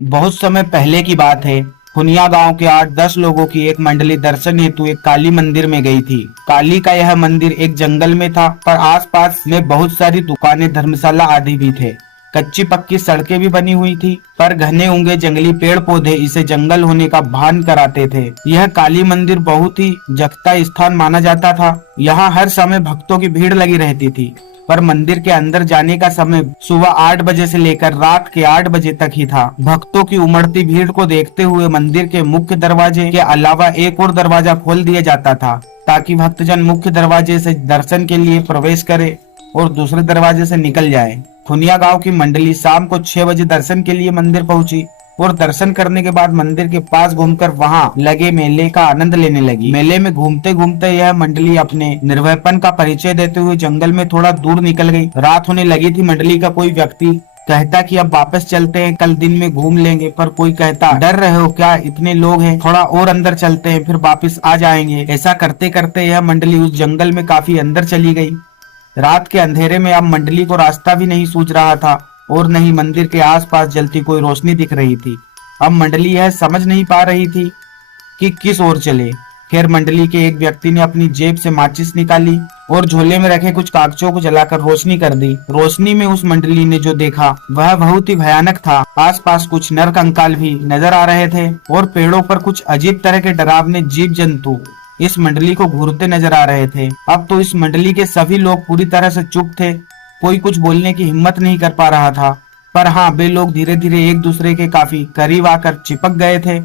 बहुत समय पहले की बात है। खुनिया गांव के 8-10 लोगों की एक मंडली दर्शन हेतु एक काली मंदिर में गई थी। काली का यह मंदिर एक जंगल में था, पर आसपास में बहुत सारी दुकानें, धर्मशाला आदि भी थे। कच्ची पक्की सड़कें भी बनी हुई थी, पर घने होंगे जंगली पेड़ पौधे इसे जंगल होने का भान कराते थे। यह काली मंदिर बहुत ही जगता स्थान माना जाता था। यहाँ हर समय भक्तों की भीड़ लगी रहती थी, पर मंदिर के अंदर जाने का समय सुबह 8 बजे से लेकर रात के 8 बजे तक ही था। भक्तों की उमड़ती भीड़ को देखते हुए मंदिर के मुख्य दरवाजे के अलावा एक और दरवाजा खोल दिया जाता था, ताकि भक्तजन मुख्य दरवाजे से दर्शन के लिए प्रवेश करे और दूसरे दरवाजे से निकल जाए। खुनिया गांव की मंडली शाम को 6 बजे दर्शन के लिए मंदिर पहुंची और दर्शन करने के बाद मंदिर के पास घूमकर वहां लगे मेले का आनंद लेने लगी। मेले में घूमते घूमते यह मंडली अपने निर्भयपन का परिचय देते हुए जंगल में थोड़ा दूर निकल गई। रात होने लगी थी। मंडली का कोई व्यक्ति कहता कि अब वापस चलते हैं, कल दिन में घूम लेंगे, पर कोई कहता डर रहे हो क्या, इतने लोग हैं, थोड़ा और अंदर चलते हैं, फिर वापस आ जाएंगे। ऐसा करते करते यह मंडली उस जंगल में काफी अंदर चली गई। रात के अंधेरे में अब मंडली को रास्ता भी नहीं सूझ रहा था और न ही मंदिर के आसपास जलती कोई रोशनी दिख रही थी। अब मंडली यह समझ नहीं पा रही थी कि किस ओर चले। खैर, मंडली के एक व्यक्ति ने अपनी जेब से माचिस निकाली और झोले में रखे कुछ कागजों को जलाकर रोशनी कर दी। रोशनी में उस मंडली ने जो देखा वह बहुत ही भयानक था। आसपास कुछ नर कंकाल भी नजर आ रहे थे और पेड़ों पर कुछ अजीब तरह के डरावने जीव जंतु इस मंडली को घूरते नजर आ रहे थे। अब तो इस मंडली के सभी लोग पूरी तरह से चुप थे। कोई कुछ बोलने की हिम्मत नहीं कर पा रहा था। पर हाँ, वे लोग धीरे धीरे एक दूसरे के काफी करीब आकर चिपक गए थे।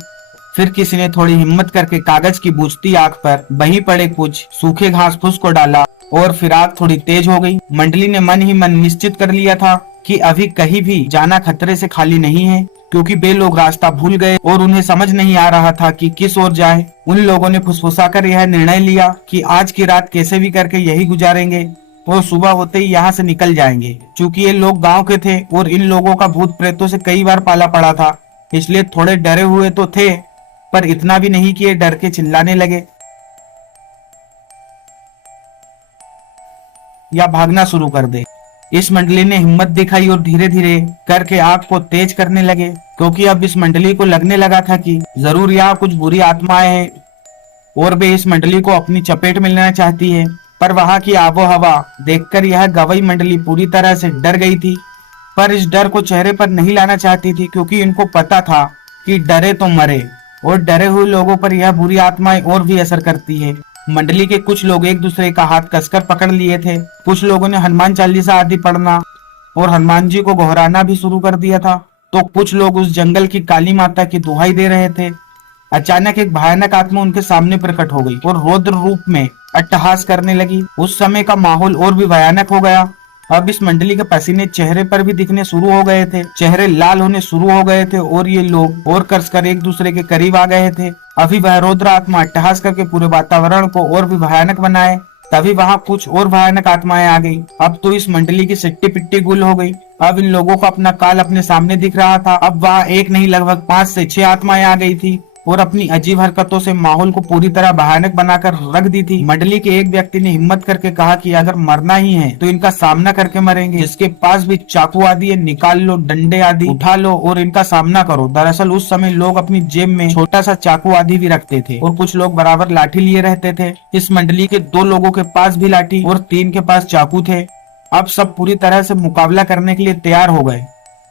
फिर किसी ने थोड़ी हिम्मत करके कागज की बुझती आग पर वहीं पड़े कुछ सूखे घास फूस को डाला और फिर आग थोड़ी तेज हो गई। मंडली ने मन ही मन निश्चित कर लिया था कि अभी कहीं भी जाना खतरे से खाली नहीं है, क्योंकि वे लोग रास्ता भूल गए और उन्हें समझ नहीं आ रहा था कि किस ओर जाए। उन लोगों ने फुसफुसाकर यह निर्णय लिया कि आज की रात कैसे भी करके यही गुजारेंगे और सुबह होते ही यहाँ से निकल जाएंगे। चूंकि ये लोग गांव के थे और इन लोगों का भूत प्रेतों से कई बार पाला पड़ा था, इसलिए थोड़े डरे हुए तो थे, पर इतना भी नहीं कि ये डर के चिल्लाने लगे या भागना शुरू कर दे। इस मंडली ने हिम्मत दिखाई और धीरे धीरे करके आग को तेज करने लगे, क्योंकि अब इस मंडली को लगने लगा था कि जरूर यहाँ कुछ बुरी आत्माएं हैं और वे इस मंडली को अपनी चपेट में लेना चाहती है। पर वहां की आबो हवा देखकर यह गवई मंडली पूरी तरह से डर गई थी, पर इस डर को चेहरे पर नहीं लाना चाहती थी, क्योंकि इनको पता था कि डरे तो मरे और डरे हुए लोगों पर यह बुरी आत्माएं और भी असर करती है। मंडली के कुछ लोग एक दूसरे का हाथ कसकर पकड़ लिए थे। कुछ लोगों ने हनुमान चालीसा आदि पढ़ना और हनुमान जी को गोहराना भी शुरू कर दिया था, तो कुछ लोग उस जंगल की काली माता की दुहाई दे रहे थे। अचानक एक भयानक आत्मा उनके सामने प्रकट हो गई और रौद्र रूप में अट्टहास करने लगी। उस समय का माहौल और भी भयानक हो गया। अब इस मंडली के पसीने चेहरे पर भी दिखने शुरू हो गए थे, चेहरे लाल होने शुरू हो गए थे और ये लोग और कसकर एक दूसरे के करीब आ गए थे। अभी वह रौद्र आत्मा अट्टहास करके पूरे वातावरण को और भी भयानक बनाए, तभी वहां कुछ और भयानक आत्माएं आ गई। अब तो इस मंडली की सिट्टी पिट्टी गुल हो गई। अब इन लोगों को अपना काल अपने सामने दिख रहा था। अब वहां एक नहीं लगभग 5 से 6 आत्माएं आ गई थी और अपनी अजीब हरकतों से माहौल को पूरी तरह भयानक बनाकर रख दी थी। मंडली के एक व्यक्ति ने हिम्मत करके कहा कि अगर मरना ही है तो इनका सामना करके मरेंगे। जिसके पास भी चाकू आदि है निकाल लो, डंडे आदि उठा लो और इनका सामना करो। दरअसल उस समय लोग अपनी जेब में छोटा सा चाकू आदि भी रखते थे और कुछ लोग बराबर लाठी लिए रहते थे। इस मंडली के 2 लोगों के पास भी लाठी और 3 के पास चाकू थे। अब सब पूरी तरह से मुकाबला करने के लिए तैयार हो गए,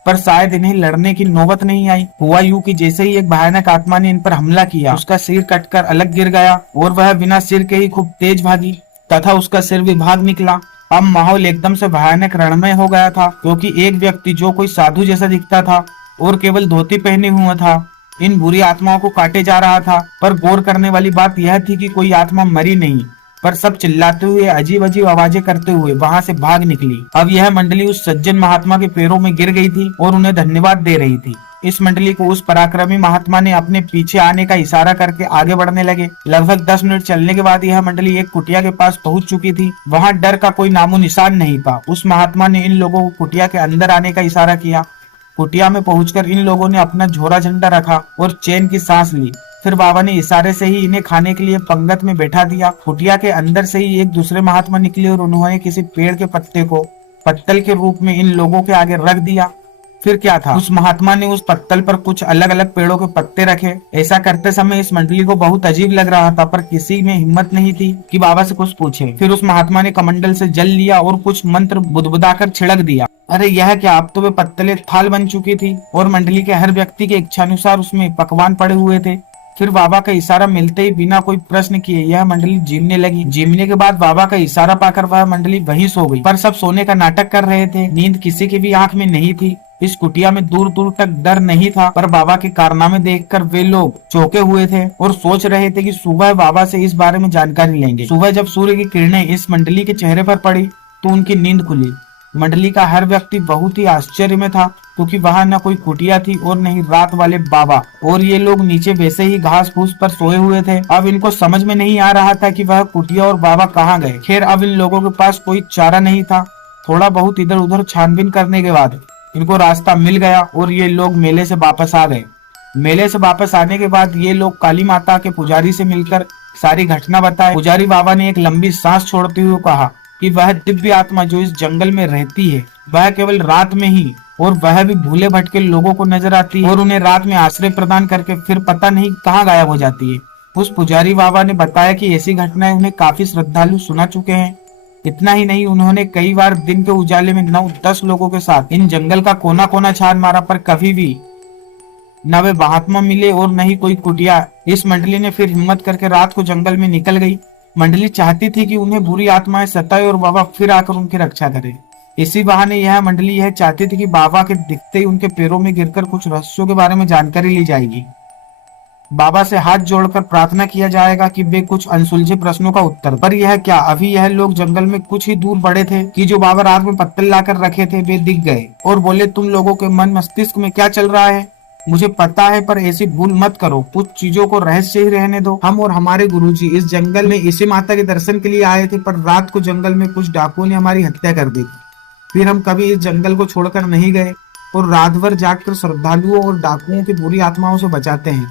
पर शायद इन्हें लड़ने की नौबत नहीं आई। हुआ यूं कि जैसे ही एक भयानक आत्मा ने इन पर हमला किया, उसका सिर कटकर अलग गिर गया और वह बिना सिर के ही खूब तेज भागी तथा उसका सिर भी भाग निकला। अब माहौल एकदम से भयानक रणमय हो गया था, क्योंकि एक व्यक्ति जो कोई साधु जैसा दिखता था और केवल धोती पहने हुआ था, इन बुरी आत्माओं को काटे जा रहा था। पर गौर करने वाली बात यह थी कि कोई आत्मा मरी नहीं, पर सब चिल्लाते हुए अजीब अजीब आवाजें करते हुए वहां से भाग निकली। अब यह मंडली उस सज्जन महात्मा के पैरों में गिर गई थी और उन्हें धन्यवाद दे रही थी। इस मंडली को उस पराक्रमी महात्मा ने अपने पीछे आने का इशारा करके आगे बढ़ने लगे। लगभग 10 मिनट चलने के बाद यह मंडली एक कुटिया के पास पहुंच चुकी थी। वहां डर का कोई नामो निशान नहीं था। उस महात्मा ने इन लोगों को कुटिया के अंदर आने का इशारा किया। कुटिया में पहुंचकर इन लोगों ने अपना झोरा झंडा रखा और चैन की सांस ली। फिर बाबा ने इशारे से ही इन्हें खाने के लिए पंगत में बैठा दिया। कुटिया के अंदर से ही एक दूसरे महात्मा निकले और उन्होंने किसी पेड़ के पत्ते को पत्तल के रूप में इन लोगों के आगे रख दिया। फिर क्या था, उस महात्मा ने उस पत्तल पर कुछ अलग अलग पेड़ों के पत्ते रखे। ऐसा करते समय इस मंडली को बहुत अजीब लग रहा था, पर किसी में हिम्मत नहीं थी कि बाबा से कुछ पूछे। फिर उस महात्मा ने कमंडल से जल लिया और कुछ मंत्र बुदबुदाकर छिड़क दिया। अरे यह क्या, अब तो वे पत्तलें थाल बन चुकी थी और मंडली के हर व्यक्ति के इच्छानुसार उसमें पकवान पड़े हुए थे। फिर बाबा का इशारा मिलते ही बिना कोई प्रश्न किए यह मंडली जीमने लगी। जीमने के बाद बाबा का इशारा पाकर वह मंडली वहीं सो गई। पर सब सोने का नाटक कर रहे थे, नींद किसी की भी आंख में नहीं थी। इस कुटिया में दूर दूर तक डर नहीं था, पर बाबा के कारनामे देखकर वे लोग चौंके हुए थे और सोच रहे थे कि सुबह बाबा से इस बारे में जानकारी लेंगे। सुबह जब सूर्य की किरणें इस मंडली के चेहरे पर पड़ी तो उनकी नींद खुली। मंडली का हर व्यक्ति बहुत ही आश्चर्य में था, क्योंकि वहां न कोई कुटिया थी और न ही रात वाले बाबा, और ये लोग नीचे वैसे ही घास फूस पर सोए हुए थे। अब इनको समझ में नहीं आ रहा था कि वह कुटिया और बाबा कहाँ गए। खैर अब इन लोगों के पास कोई चारा नहीं था। थोड़ा बहुत इधर उधर छानबीन करने के बाद इनको रास्ता मिल गया और ये लोग मेले से वापस आ गए। मेले से वापस आने के बाद ये लोग काली माता के पुजारी से मिलकर सारी घटना बताए। पुजारी बाबा ने एक लंबी सांस छोड़ते हुए कहा कि वह दिव्य आत्मा जो इस जंगल में रहती है वह केवल रात में ही, और वह भी भूले भटके लोगों को नजर आती है और उन्हें रात में आश्रय प्रदान करके फिर पता नहीं कहाँ गायब हो जाती है। उस पुजारी बाबा ने बताया कि ऐसी घटनाएं उन्हें काफी श्रद्धालु सुना चुके हैं। इतना ही नहीं, उन्होंने कई बार दिन के उजाले में 9-10 लोगों के साथ इन जंगल का कोना कोना छान मारा, पर कभी भी न वे महात्मा मिले और न ही कोई कुटिया। इस मंडली ने फिर हिम्मत करके रात को जंगल में निकल गई। मंडली चाहती थी कि उन्हें बुरी आत्माएं सताए और बाबा फिर आकर उनकी रक्षा करे। इसी बहाने यह मंडली यह चाहती थी कि बाबा के दिखते ही उनके पैरों में गिरकर कुछ रहस्यों के बारे में जानकारी ली जाएगी। बाबा से हाथ जोड़कर प्रार्थना किया जाएगा कि वे कुछ अनसुलझे प्रश्नों का उत्तर। पर यह क्या, अभी यह लोग जंगल में कुछ ही दूर बढ़े थे कि जो बाबा रात में पत्तल लाकर रखे थे वे दिख गए और बोले, तुम लोगों के मन मस्तिष्क में क्या चल रहा है मुझे पता है, पर ऐसी भूल मत करो। कुछ चीजों को रहस्य ही रहने दो। हम और हमारे गुरुजी इस जंगल में इसी माता के दर्शन के लिए आए थे, पर रात को जंगल में कुछ डाकुओं ने हमारी हत्या कर दी। फिर हम कभी इस जंगल को छोड़कर नहीं गए और रात भर जागकर श्रद्धालुओं और डाकुओं की बुरी आत्माओं से बचाते हैं।